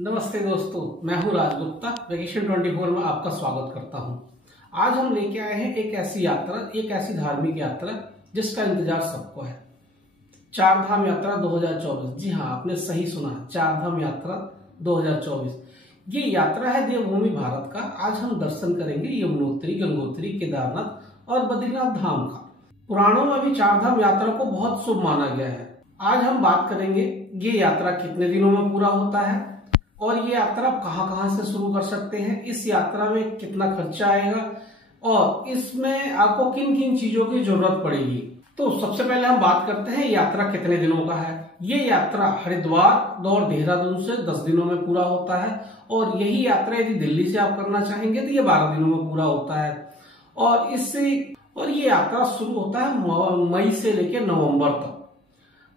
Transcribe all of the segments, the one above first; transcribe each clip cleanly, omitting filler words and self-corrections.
नमस्ते दोस्तों, मैं हूं राज गुप्ता। वेकेशन 24 में आपका स्वागत करता हूं। आज हम लेके आए हैं एक ऐसी यात्रा, एक ऐसी धार्मिक यात्रा जिसका इंतजार सबको है। चार धाम यात्रा 2024। जी हां, आपने सही सुना, चार धाम यात्रा 2024। ये यात्रा है देवभूमि भारत का। आज हम दर्शन करेंगे यमुनोत्री, गंगोत्री, केदारनाथ और बद्रीनाथ धाम का। पुराणों में भी चार धाम यात्रा को बहुत शुभ माना गया है। आज हम बात करेंगे ये यात्रा कितने दिनों में पूरा होता है और ये यात्रा आप कहां से शुरू कर सकते हैं, इस यात्रा में कितना खर्चा आएगा और इसमें आपको किन किन चीजों की जरूरत पड़ेगी। तो सबसे पहले हम बात करते हैं यात्रा कितने दिनों का है। ये यात्रा हरिद्वार और देहरादून से 10 दिनों में पूरा होता है और यही यात्रा यदि दिल्ली से आप करना चाहेंगे तो ये 12 दिनों में पूरा होता है। और ये यात्रा शुरू होता है मई से लेकर नवंबर तक।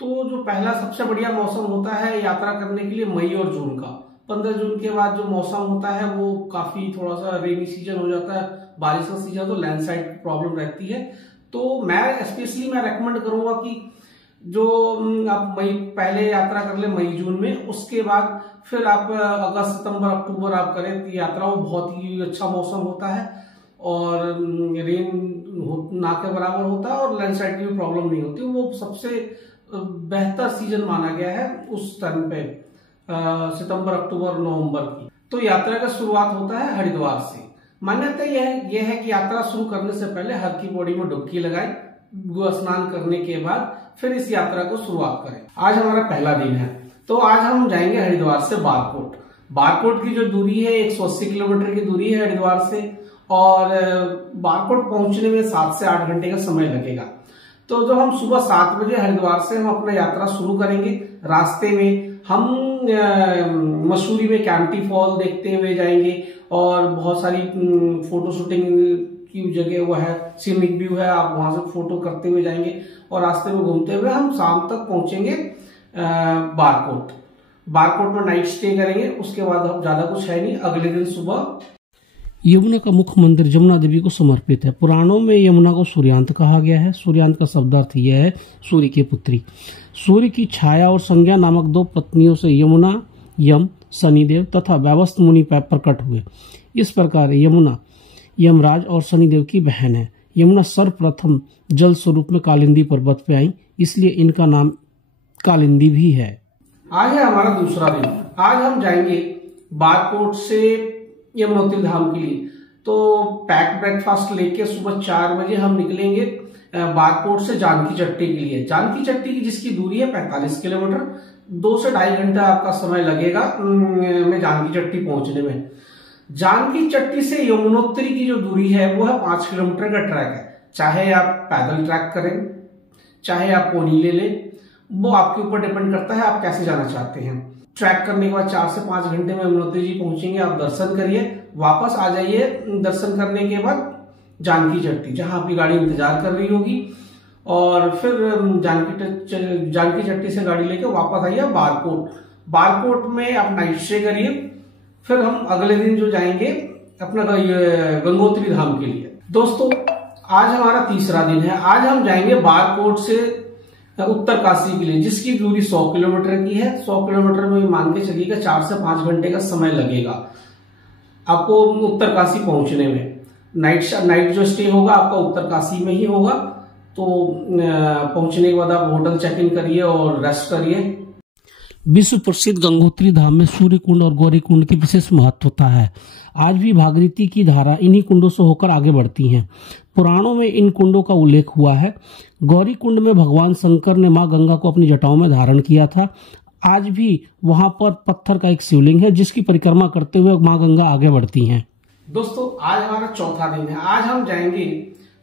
तो जो पहला सबसे बढ़िया मौसम होता है यात्रा करने के लिए मई और जून का। 15 जून के बाद जो मौसम होता है वो काफी थोड़ा सा रेनी सीजन हो जाता है, बारिश का सीजन, तो लैंडस्लाइड की प्रॉब्लम रहती है। तो मैं स्पेशली रेकमेंड करूंगा कि जो आप पहले यात्रा कर ले मई जून में, उसके बाद फिर आप अगस्त सितंबर अक्टूबर आप करें तो यात्रा वो बहुत ही अच्छा मौसम होता है और रेन ना के बराबर होता है और लैंडस्लाइड की भी प्रॉब्लम नहीं होती। वो सबसे बेहतर सीजन माना गया है उस टाइम पे, सितंबर अक्टूबर नवंबर की। तो यात्रा का शुरुआत होता है हरिद्वार से। मान्यता यह है कि यात्रा शुरू करने से पहले हर की बॉडी में डुबकी लगाएं, स्नान करने के बाद फिर इस यात्रा को शुरुआत करें। आज हमारा पहला दिन है, तो आज हम जाएंगे हरिद्वार से बारकोट। बारकोट की जो दूरी है 180 किलोमीटर की दूरी है हरिद्वार से और बारकोट पहुंचने में 7 से 8 घंटे का समय लगेगा। तो जब हम सुबह 7 बजे हरिद्वार से हम अपना यात्रा शुरू करेंगे, रास्ते में हम मसूरी में कैंपटी फॉल देखते हुए जाएंगे और बहुत सारी फोटो शूटिंग की जगह वो है, सीनिक व्यू है, आप वहां से फोटो करते हुए जाएंगे और रास्ते में घूमते हुए हम शाम तक पहुंचेंगे बारकोट। बारकोट में नाइट स्टे करेंगे। उसके बाद हम ज्यादा कुछ है नहीं, अगले दिन सुबह यमुना का मुख्य मंदिर यमुना देवी को समर्पित है। पुराणों में यमुना को सूर्यांत कहा गया है। सूर्यांत का शब्दार्थ यह है सूर्य की पुत्री। सूर्य की छाया और संज्ञा नामक 2 पत्नियों से यमुना यम शनिदेव तथा व्यवस्थ मुनि प्रकट हुए। इस प्रकार यमुना यमराज और शनिदेव की बहन है। यमुना सर्वप्रथम जल स्वरूप में कालिंदी पर्वत पे आई, इसलिए इनका नाम कालिंदी भी है। आज है हमारा दूसरा दिन। आज हम जाएंगे बारकोट से यमुनोत्री धाम के लिए। तो पैक ब्रेकफास्ट लेके सुबह 4 बजे हम निकलेंगे बारकोट से जानकी चट्टी के लिए। जानकी चट्टी की जिसकी दूरी है 45 किलोमीटर, 2 से 2.5 घंटा आपका समय लगेगा में जानकी चट्टी पहुंचने में। जानकी चट्टी से यमुनोत्री की जो दूरी है वो है 5 किलोमीटर का ट्रैक है। चाहे आप पैदल ट्रैक करें, चाहे आप पोनी ले लें, वो आपके ऊपर डिपेंड करता है आप कैसे जाना चाहते हैं। ट्रैक करने के बाद 4 से 5 घंटे में यमुनोत्री जी पहुंचेंगे। आप दर्शन करिए, वापस आ जाइए दर्शन करने के बाद जानकी चट्टी, जहां आपकी गाड़ी इंतजार कर रही होगी, और फिर जानकी चट्टी से गाड़ी लेके वापस आइए बारकोट। बारकोट में आप नाइट स्टे करिए। फिर हम अगले दिन जो जाएंगे अपना गंगोत्री धाम के लिए। दोस्तों, आज हमारा तीसरा दिन है। आज हम जाएंगे बारकोट से उत्तर काशी के लिए, जिसकी दूरी 100 किलोमीटर की है। 100 किलोमीटर में मान के चलिएगा 4 से 5 घंटे का समय लगेगा आपको उत्तर काशी पहुंचने में। नाइट जो स्टे होगा आपका उत्तर काशी में ही होगा। तो पहुंचने के बाद आप होटल चेक इन करिए और रेस्ट करिए। विश्व प्रसिद्ध गंगोत्री धाम में सूर्य कुंड और गौरी कुंड की विशेष महत्वता है। आज भी भागीरथी की धारा इन्हीं कुंडों से होकर आगे बढ़ती है। पुराणों में इन कुंडों का उल्लेख हुआ है। गौरी कुंड में भगवान शंकर ने मां गंगा को अपनी जटाओं में धारण किया था। आज भी वहां पर पत्थर का एक शिवलिंग है जिसकी परिक्रमा करते हुए मां गंगा आगे बढ़ती हैं। दोस्तों, आज हमारा चौथा दिन है। आज हम जाएंगे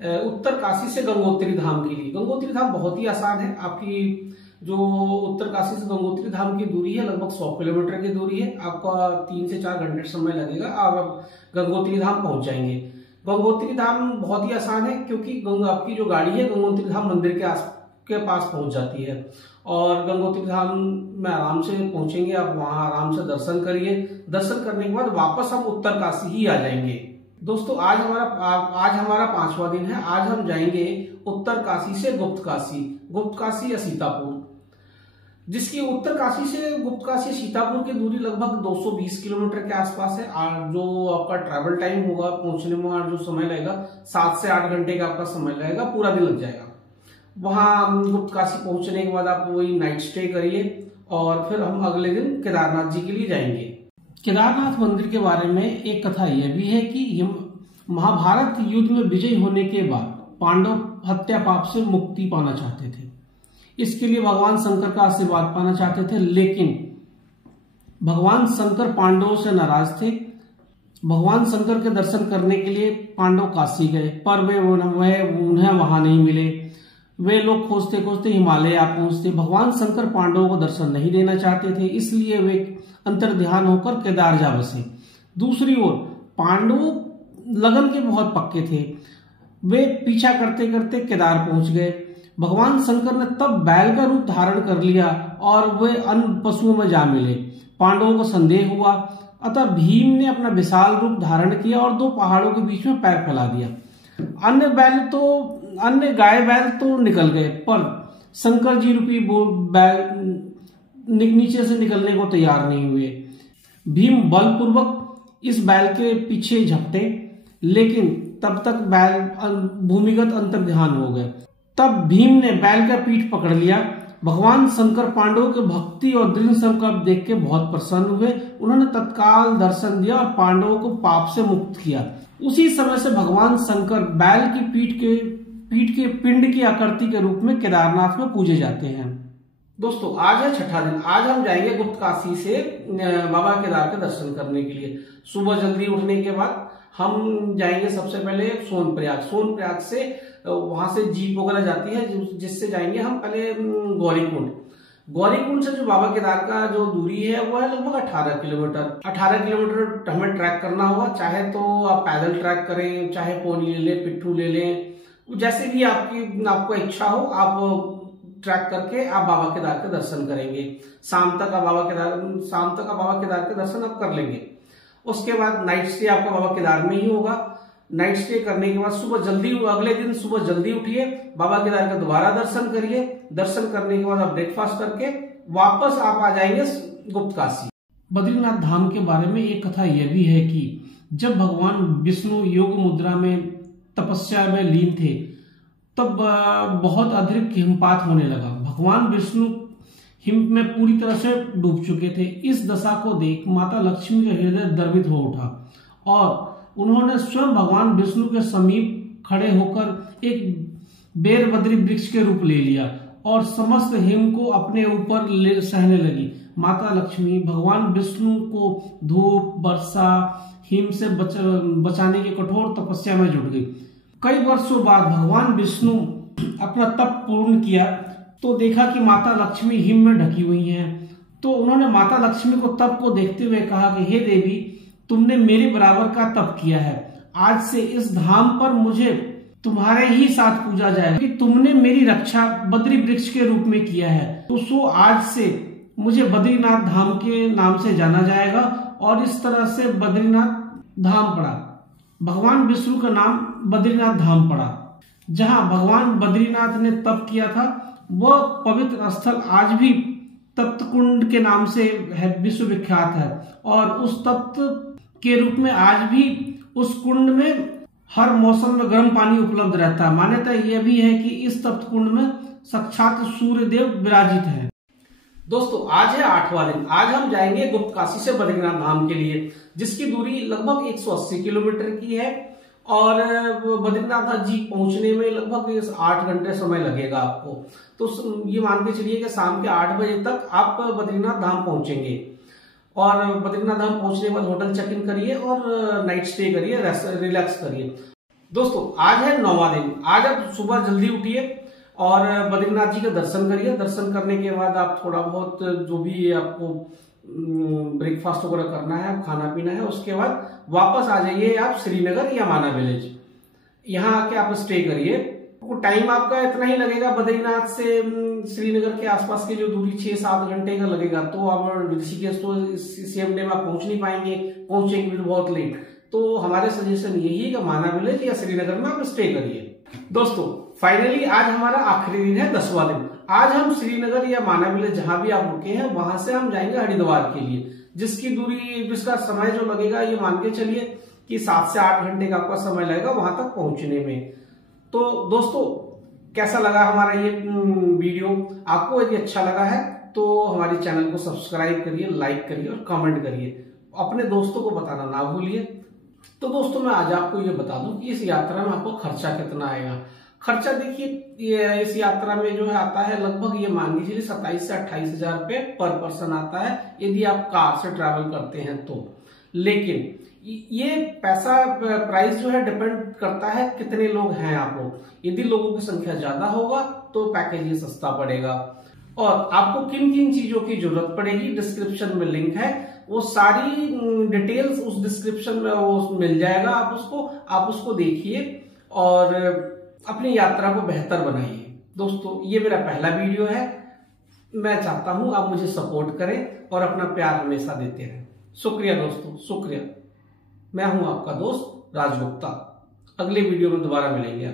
उत्तर काशी से गंगोत्री धाम के लिए। गंगोत्री धाम बहुत ही आसान है। आपकी जो उत्तर काशी से गंगोत्री धाम की दूरी है लगभग 100 किलोमीटर की दूरी है। आपका 3 से 4 घंटे समय लगेगा और आप गंगोत्री धाम पहुंच जाएंगे। गंगोत्री धाम बहुत ही आसान है क्योंकि आपकी जो गाड़ी है गंगोत्री धाम मंदिर के पास पहुंच जाती है और गंगोत्री धाम में आराम से पहुंचेंगे। आप वहां आराम से दर्शन करिए। दर्शन करने के बाद वापस हम उत्तर काशी ही आ जाएंगे। दोस्तों, आज हमारा 5वां दिन है। आज हम जाएंगे उत्तर काशी से गुप्त काशी या सीतापुर। जिसकी उत्तर काशी से गुप्त काशी सीतापुर की दूरी लगभग 220 किलोमीटर के आसपास है। जो आपका ट्रैवल टाइम होगा पहुंचने में, जो समय लगेगा 7 से 8 घंटे का आपका समय लगेगा, पूरा दिन लग जाएगा। वहां गुप्त काशी पहुंचने के बाद आप वही नाइट स्टे करिए और फिर हम अगले दिन केदारनाथ जी के लिए जाएंगे। केदारनाथ मंदिर के बारे में एक कथा यह भी है कि महाभारत युद्ध में विजयी होने के बाद पांडव हत्या पाप से मुक्ति पाना चाहते थे। इसके लिए भगवान शंकर का आशीर्वाद पाना चाहते थे, लेकिन भगवान शंकर पांडवों से नाराज थे। भगवान शंकर के दर्शन करने के लिए पांडव काशी गए, पर वे उन्हें वहां नहीं मिले। वे लोग खोजते खोजते हिमालय आ पहुंचते। भगवान शंकर पांडवों को दर्शन नहीं देना चाहते थे, इसलिए वे अंतर्ध्यान होकर केदार जा बसे। दूसरी ओर पांडव लगन के बहुत पक्के थे। वे पीछा करते करते केदार पहुंच गए। भगवान शंकर ने तब बैल का रूप धारण कर लिया और वे अन्य पशुओं में जा मिले। पांडवों को संदेह हुआ, अतः भीम ने अपना विशाल रूप धारण किया और 2 पहाड़ों के बीच में पैर फैला दिया। अन्य गाय बैल तो निकल गए, पर शंकर जी रूपी बैल नीचे से निकलने को तैयार नहीं हुए। भीम बलपूर्वक इस बैल के पीछे झपटे, लेकिन तब तक बैल भूमिगत अंतर्ध्यान हो गए। तब भीम ने बैल का पीठ पकड़ लिया। भगवान शंकर पांडवों के भक्ति और दृढ़ संकल्प देख के बहुत प्रसन्न हुए। उन्होंने तत्काल दर्शन दिया और पांडवों को पाप से मुक्त किया। उसी समय से भगवान शंकर बैल की पीठ के पिंड की आकृति के रूप में केदारनाथ में पूजे जाते हैं। दोस्तों, आज है छठा दिन। आज हम जाएंगे गुप्त काशी से बाबा केदार के दर्शन करने के लिए। सुबह जल्दी उठने के बाद हम जाएंगे सबसे पहले सोनप्रयाग से वहां से जीप वगैरह जाती है, जिससे जाएंगे हम पहले गौरीकुंड से जो बाबा केदार का जो दूरी है वो है लगभग 18 किलोमीटर। 18 किलोमीटर हमें ट्रैक करना होगा। चाहे तो आप पैदल ट्रैक करें, चाहे पोनी ले लें, पिट्ठू ले लें, जैसे भी आपको इच्छा हो आप ट्रैक करके आप बाबा केदार के दर्शन करेंगे। शाम तक आप बाबा केदार के दर्शन आप कर लेंगे। उसके बाद नाइट स्टे आपका बाबा केदार में ही होगा। नाइट स्टे करने के बाद अगले दिन सुबह जल्दी उठिए, बाबा केदार का दोबारा दर्शन करिए। दर्शन करने के बाद आप ब्रेकफास्ट करके वापस आप आ जाएंगे गुप्त काशी। बद्रीनाथ धाम के बारे में एक कथा यह भी है कि जब भगवान विष्णु योग मुद्रा में तपस्या में लीन थे, तब बहुत अधिक हिमपात होने लगा। भगवान विष्णु हिम में पूरी तरह से डूब चुके थे। इस दशा को देख माता लक्ष्मी का हृदय द्रवित हो उठा और उन्होंने स्वयं भगवान विष्णु के समीप खड़े होकर एक बेरबद्री वृक्ष के रूप ले लिया और समस्त हिम को अपने ऊपर सहने लगी। माता लक्ष्मी भगवान विष्णु को धूप, वर्षा, हिम से बचाने की कठोर तपस्या में जुट गई। कई वर्षों बाद भगवान विष्णु अपना तप पूर्ण किया तो देखा कि माता लक्ष्मी हिम में ढकी हुई हैं। तो उन्होंने माता लक्ष्मी को तप को देखते हुए कहा कि हे देवी, तुमने मेरे बराबर का तप किया है। आज से इस धाम पर मुझे तुम्हारे ही साथ पूजा जाएगा कि तुमने मेरी रक्षा बद्री वृक्ष के रूप में किया है। तो आज से मुझे बद्रीनाथ धाम के नाम से जाना जाएगा और इस तरह से बद्रीनाथ धाम पड़ा। भगवान विष्णु का नाम बद्रीनाथ धाम पड़ा। जहां भगवान बद्रीनाथ ने तप किया था वह पवित्र स्थल आज भी तप्त कुंड के नाम से है, विश्व विख्यात है। और उस तप्त के रूप में आज भी उस कुंड में हर मौसम में गर्म पानी उपलब्ध रहता है। मान्यता यह भी है कि इस तप्त कुंड में साक्षात सूर्य देव विराजित है। दोस्तों, आज है 8वां दिन। आज हम जाएंगे गुप्त काशी से बद्रीनाथ धाम के लिए, जिसकी दूरी लगभग 180 किलोमीटर की है और बद्रीनाथ जी पहुंचने में लगभग 8 घंटे समय लगेगा आपको। तो ये मान के चलिए कि शाम के 8 बजे तक आप बद्रीनाथ धाम पहुंचेंगे और बद्रीनाथ धाम पहुंचने के बाद होटल चेक इन करिए और नाइट स्टे करिए, रिलैक्स करिए। दोस्तों, आज है 9वां दिन। आज आप सुबह जल्दी उठिए और बद्रीनाथ जी का दर्शन करिए। दर्शन करने के बाद आप थोड़ा बहुत जो भी आपको ब्रेकफास्ट वगैरह करना है, खाना पीना है, उसके बाद वापस आ जाइए आप श्रीनगर या माना विलेज। यहाँ आके आप स्टे करिए। टाइम आपका इतना ही लगेगा। बद्रीनाथ से श्रीनगर के आसपास की जो दूरी 6-7 घंटे का लगेगा। तो आप ऋषिकेश तो सेम डे में आप पहुंच नहीं पाएंगे, पहुंचेंगे भी बहुत लेट। तो हमारे सजेशन यही है कि माना विलेज या श्रीनगर में आप स्टे करिए। दोस्तों, फाइनली आज हमारा आखिरी दिन है, 10वां दिन। आज हम श्रीनगर या माना विलेज जहां भी आप रुके हैं वहां से हम जाएंगे हरिद्वार के लिए, जिसका समय जो लगेगा ये मान के चलिए कि 7 से 8 घंटे का आपका समय लगेगा वहां तक पहुंचने में। तो दोस्तों कैसा लगा हमारा ये वीडियो? आपको यदि अच्छा लगा है तो हमारे चैनल को सब्सक्राइब करिए, लाइक करिए और कमेंट करिए, अपने दोस्तों को बताना ना भूलिए। तो दोस्तों मैं आज आपको ये बता दूं कि इस यात्रा में आपको खर्चा कितना आएगा। खर्चा देखिए इस यात्रा में जो है आता है लगभग ये मान के चलिए 27 से 28 हजार रुपये पर पर्सन आता है यदि आप कार से ट्रैवल करते हैं तो। लेकिन ये पैसा प्राइस जो है डिपेंड करता है कितने लोग हैं आप लोग। यदि लोगों की संख्या ज्यादा होगा तो पैकेज ये सस्ता पड़ेगा। और आपको किन किन चीजों की जरूरत पड़ेगी डिस्क्रिप्शन में लिंक है, वो सारी डिटेल्स उस डिस्क्रिप्शन में वो मिल जाएगा। आप उसको देखिए और अपनी यात्रा को बेहतर बनाइए। दोस्तों ये मेरा पहला वीडियो है, मैं चाहता हूं आप मुझे सपोर्ट करें और अपना प्यार हमेशा देते रहें। शुक्रिया दोस्तों, शुक्रिया। मैं हूं आपका दोस्त राज गुप्ता। अगले वीडियो में दोबारा मिलेंगे।